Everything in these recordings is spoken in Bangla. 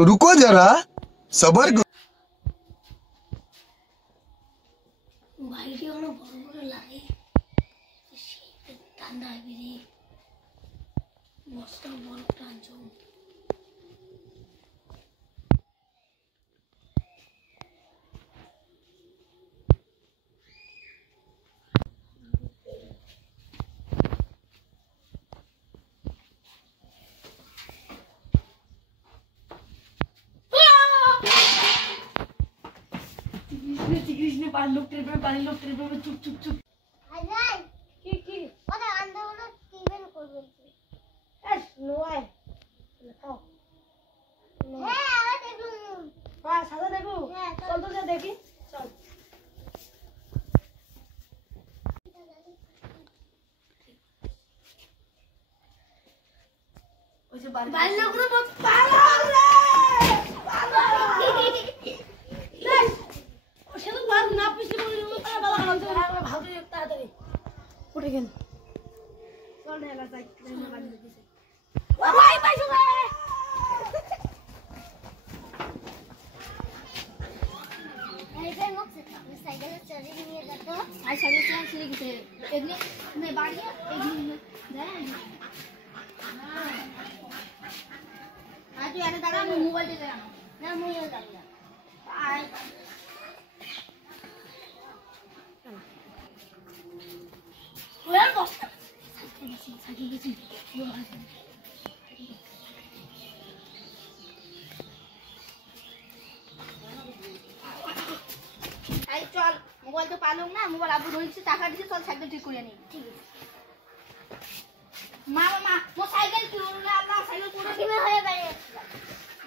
रुको जरा सबर करो। বাইরে অনেক বড় বড় লাগে ঠান্ডা বেরিয়ে বস্তা বড় টানছো पानी लोग ट्रिप में चुप चुप चुप अजय की ओरे अंदर वाला टीवन कर बोलते एस नो है लगाओ है आवे देखो हां सादा देखो चल तो जा देखी चल ओसे बाल लोग रे पाला रे पाला ওসে তো বার না পিছে বলি তারা বালা হালতে আমরা ভালো তাড়াতাড়ি উঠে গেল চল রে এলা যাই না বাড়ি দিছে ও ভাই পাইছো রে ऐसे मुख से साइकिल चली नहीं है तो आज साइकिल चला चली गई एक ने मैं बाहर गया एक दिन जाए आज यार दादा मोबाइल दे रहा ना मुझे लगा आज ওরে বস साइकिल गई आई चल मोबाइल तो पालो ना मोबाइल अब रोहित से टाका दिए चल साइकिल ठीक করে নি ঠিক আছে मामा वो साइकिल क्यों ना अपना साइकिल पूरा की में होए बड़े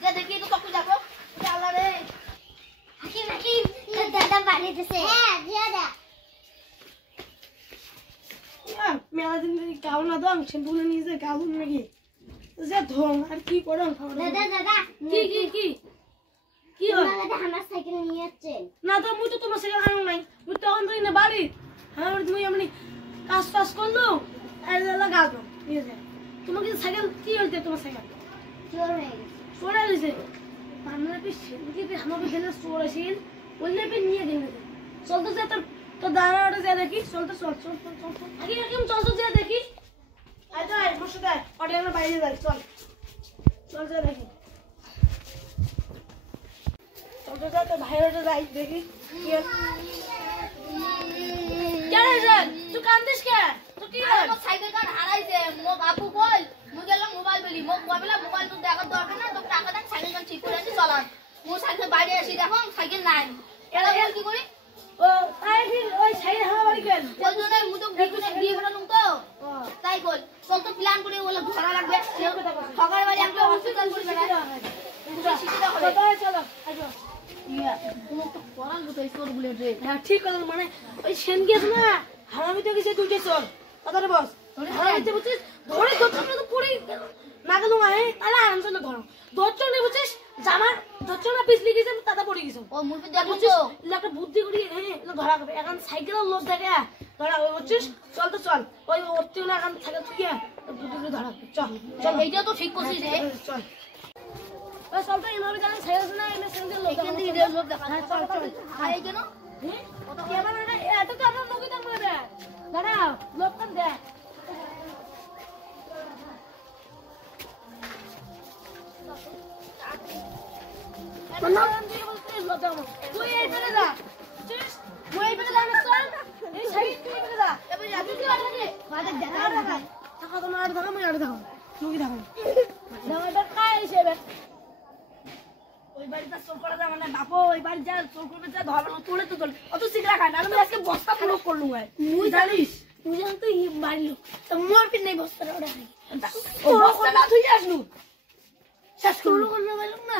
जा देखिए तो कब जाको चल रे हकीम हकीम ये दादा पानी जैसे है ज्यादा মেলা দিন ধরে কাউ না দাম শ্যাম্পুলে নিয়ে যায় কাউ নাকি যে ধং আর কি করম दादा दादा কি কি হয় दादा हमारा साइकिल नहीं আছে না তো মুই তো তোমার সাইকেল আনো নাই মুই তো অন্তই না বাড়ি আমার তুমি এমনি কাজ টাজ করলো আর লাগা দাও নিয়ে যায় তোমাকে সাইকেল কি হইতে তোমার সাইকেল चोर है চোরা দিছে আমরা কি সেদিকে আমাকে গেলে চোর আসিল বললে পে নিয়ে গেল চল তো যা তো দাঁড়া ওটা যা দেখি চল তো চল আগে এরকম চল তো যা দেখি আয় তো আয় বসে দে ওটা আমরা বাইরে যাই চল চল যা দেখি চল তো যা তো বাইরে যাই দেখি কি রে তুই কান্দিস কে তুই কি আর মো সাইকেল কার হারাইছে মো বাপু কই মু গেলাম মোবাইল বলি মো কইলা মোবাইল তো দেখা দরকার না তো টাকা দেন সাইকেল কার ঠিক করে আনি চলান মো সাইকেল বাইরে আসি দেখো সাইকেল নাই এলা বল কি করি ও তাই কি ওই সাইকেল হাওয়া বাড়ি গেল ওই জন্য মু তো বিয়ে ফেলালুম তো তাই কই চল তো প্ল্যান করে ওলা ধরা লাগবে সকাল বাড়ি আমরা হসপিটাল করে বেড়া সিটিটা হবে চলো আসো ইয়া তুমি তো পড়াল কোথায় স্টোর বলে রে হ্যাঁ ঠিক কথা মানে ওই সেন গেছ না হারামি তো গেছে দুইটা চল কথাটা বস হারামি তো বুঝছিস ধরে দচ্চনে তো পড়ে না গেল মানে তাহলে আরাম চলে ধরো দচ্চনে বুঝছিস জামার দচ্চনা পিছলি গেছে তাতা পড়ে গেছে ও মুরপি দেখো বুঝছিস তো একটা বুদ্ধি করি হ্যাঁ ধরা হবে এখন সাইকেলের লোক থাকে ধরা হবে বুঝছিস চল তো চল ওই ওরতে না এখন থাকে তুই বুদ্ধি করে ধরা হবে চল চল এইটা তো ঠিক করছিস রে চল ওই চল তো এমন জানা সাইকেল না এনে সাইকেল লোক এখান থেকে লোক দেখা হ্যাঁ চল চল আর এই কেন ক্যামেরাটা এত তো আমার মুখে তো বলে দে দাঁড়াও লোকটা দে তুই এই পেলে যা তুই এই পেলে যা এই সাইড তুই পেলে যা এবার যাবি কি লাগে মাঝে দেখা দেখা তো আর দেখা মই আর দেখা মুখে দেখা দামাটা খাই হিসেবে ওই বাড়িটা চোর করা যা মানে বাপু ওই বাড়ি যা চোর করবে যা ধরবে তোলে তো তোলে অত সিগরা খায় না আমি আজকে বস্তা পুরো করলুম তুই জানিস তুই জান তো ই মারলো তো মোর পিন নাই বস্তা ওড়া ও বস্তা না তুই আসলু শেষ করলো করলো না